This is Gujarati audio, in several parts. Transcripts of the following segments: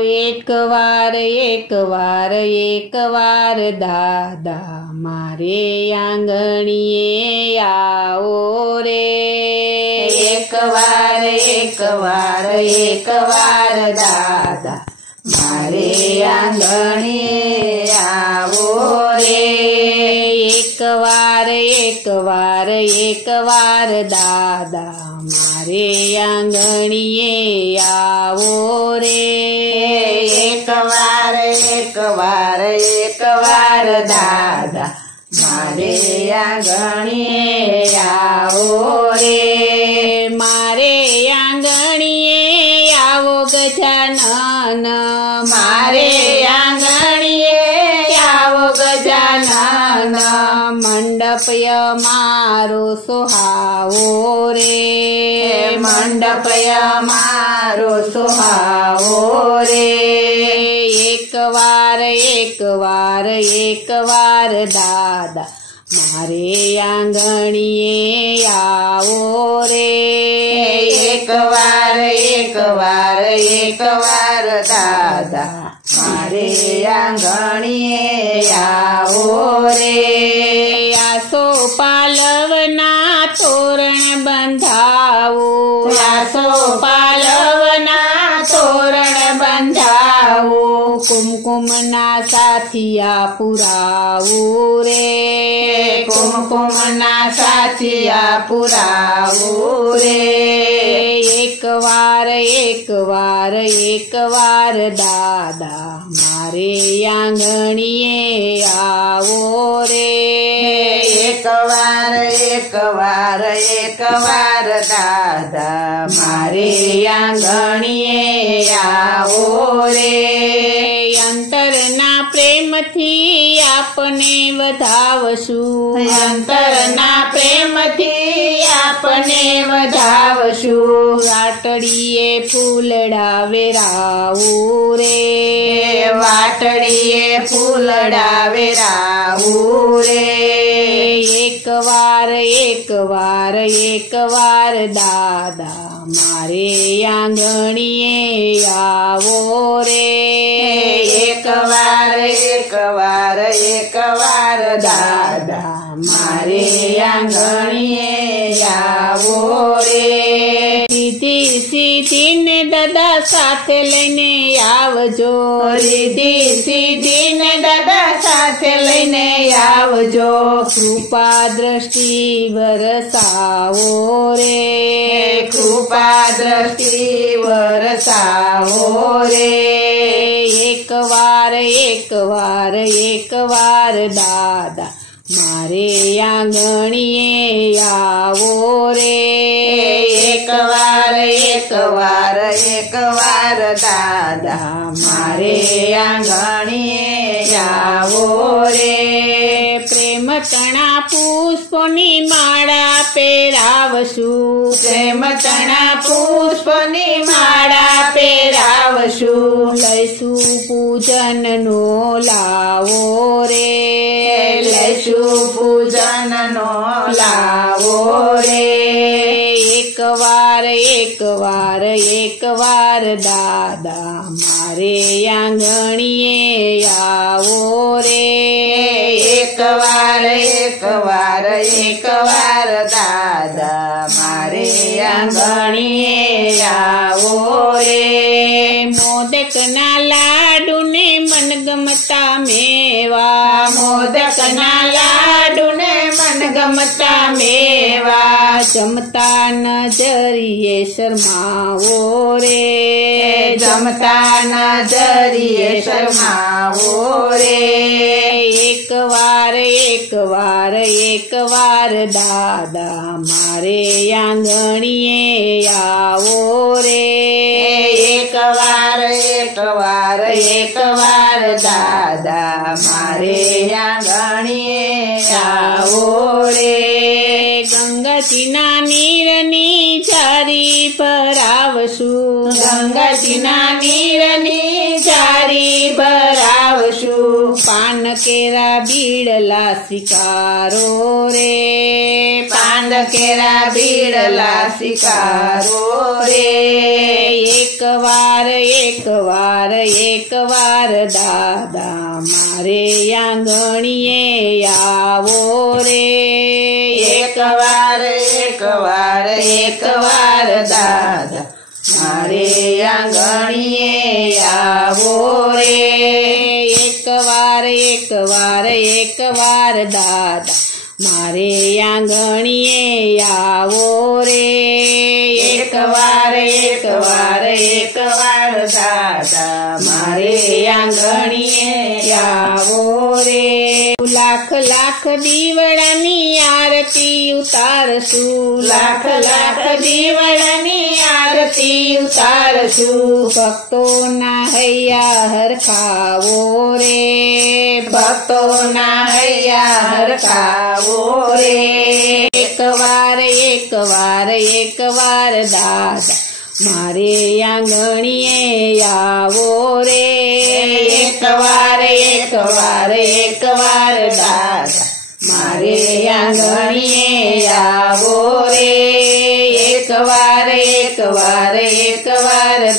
એક વાર દાદા મારે આંગણીએ આવો રે। એક વાર દાદા મારે આંગણીએ આવો રે। એક વાર દાદા મારે આંગણીએ આવો રે। એક વાર દાદા મારે આંગણીએ આવો રે। મારે આંગણીએ આવો ગજાનન, મારે આંગણીએ આવો ગજાનન, મંડપય મારો સોહાવો રે। મંડપય મારો સોહાવો રે। એક વાર દાદા મારે આંગણીએ આવો રે। એક વાર દાદા મારે આંગણીએ આવો રે। આસો પાલવના તોરણ બંધાવું, આસો પાલવના તોરણ બંધાવું, કુમકુમના સાથિયા પુરાવું રે। કુમકુમના સાથિયા પુરાવું રે। એક વાર દાદા મારે આંગણીએ આવો રે। એક વાર દાદા મારે આંગણીએ આવો રે। અંતરના પ્રેમથી આપને વધાવશું, અંતરના પ્રેમથી આપને વધાવશું, વાટડીએ ફૂલડા વેરાવું રે। વાટડીએ ફૂલડા વેરાવું રે। એક વાર દાદા મારે આંગણીએ આવો રે। એક વાર દાદા મારે આંગણીએ આવો રે। સીધીને દાદા સાથે લઈને આવજો, સીધીને દાદા સાથે લઈને આવજો, કૃપા દ્રષ્ટિ વરસાવો રે। કૃપા દ્રષ્ટિ વરસાવો રે। એક વાર દાદા મારે આંગણીએ આવો રે। એક વાર દાદા મારે આંગણીએ આવો રે। પ્રેમ તણા પુષ્પની માળા પહેરાવશું, પ્રેમ તણા પુષ્પની માળા પહેરાવશું, લઈશું પૂજનનો લાવો રે। લઈશું પૂજનનો લાવો રે। એક વાર દાદા મારે આંગણીએ આવો રે। એક વાર દાદા મારે આંગણીએ આવો રે। મોદકના લાડુને મનગમતા મેવા, મોદકના લાડુને મનગમતા મેવા, જમતા નજરીએ શરમાવો રે। જમતા નજરીએ શરમાવો રે। એક વાર દાદા મારે આંગણીએ આવો રે। એક વાર દાદા મારે આંગણીએ આવો રે। ગંગાજીના નીરની જારી ભરાવશું, ગંગાજીના નીરની જારી ભરાવશું, પાન કેરા કેરા બીડલા શિકારો રે, પાંદ કેરા બીડલા શિકારો રે, એક વાર દાદા મારે આંગણીએ આવો રે, એક વાર દાદા મારે આંગણીએ આવો રે, એક વાર દાદા મારે આંગણીએ આવો રે, એક વાર દાદા મારે આંગણીએ આવો રે, લાખ લાખ દીવડાની આરતી ઉતારશું, લાખ દીવડાની આરતી ઉતારશું, ભક્તોના હૈયા હરખાવો રે, ભક્તોના હૈયા હરખાવો રે, એક વાર દાદા મારે આંગણીએ આવો રે, એક વાર દાદા મારે આંગણીએ આવો રે, એક વાર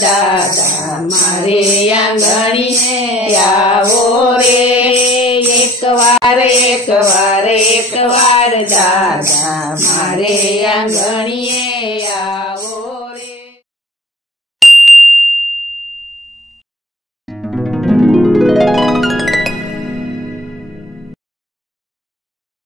દાદા મારે આંગણીએ આવો રે, એક વાર દાદા મારે આંગણીએ આવો